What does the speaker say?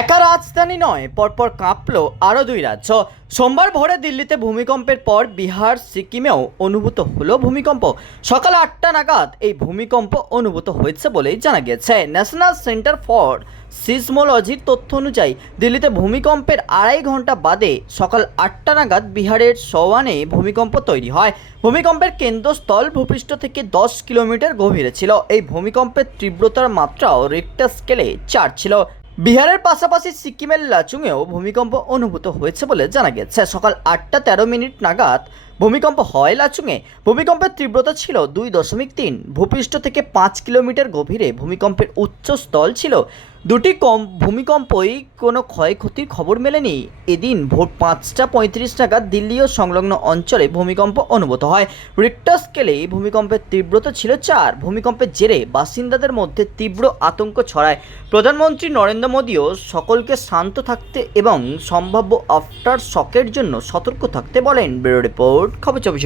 একা রাজধানী নয়, পরপর কাঁপলো আরও দুই রাজ্য। সোমবার ভোরে দিল্লিতে ভূমিকম্পের পর বিহার, সিকিমেও অনুভূত হলো ভূমিকম্প। সকাল আটটা নাগাদ এই ভূমিকম্প অনুভূত হয়েছে বলেই জানা গিয়েছে। ন্যাশনাল সেন্টার ফর সিসমোলজির তথ্য অনুযায়ী, দিল্লিতে ভূমিকম্পের আড়াই ঘণ্টা বাদে সকাল আটটা নাগাদ বিহারের সওয়ানে ভূমিকম্প তৈরি হয়। ভূমিকম্পের কেন্দ্রস্থল ভূপৃষ্ঠ থেকে দশ কিলোমিটার গভীরে ছিল। এই ভূমিকম্পের তীব্রতার মাত্রাও রিক্টার স্কেলে চার ছিল। বিহারের পাশাপাশি সিকিমের লাচুংয়েও ভূমিকম্প অনুভূত হয়েছে বলে জানা গেছে। সকাল আটটা তেরো মিনিট নাগাদ ভূমিকম্প হয় লাচুংয়ে। ভূমিকম্পের তীব্রতা ছিল দুই দশমিক তিন। ভূপৃষ্ঠ থেকে পাঁচ কিলোমিটার গভীরে ভূমিকম্পের উচ্চস্থল ছিল দুটি কম ভূমিকম্পই কোনো ক্ষয়ক্ষতির খবর মেলেনি। এদিন ভোর পাঁচটা পঁয়ত্রিশ নাগাদ দিল্লি ও সংলগ্ন অঞ্চলে ভূমিকম্প অনুভূত হয়। রিক্টার স্কেলে ভূমিকম্পের তীব্রতা ছিল চার। ভূমিকম্পের জেরে বাসিন্দাদের মধ্যে তীব্র আতঙ্ক ছড়ায়। প্রধানমন্ত্রী নরেন্দ্র মোদীও সকলকে শান্ত থাকতে এবং সম্ভাব্য আফটার শকের জন্য সতর্ক থাকতে বলেন। ব্যুরো রিপোর্ট, খবর চব্বিশ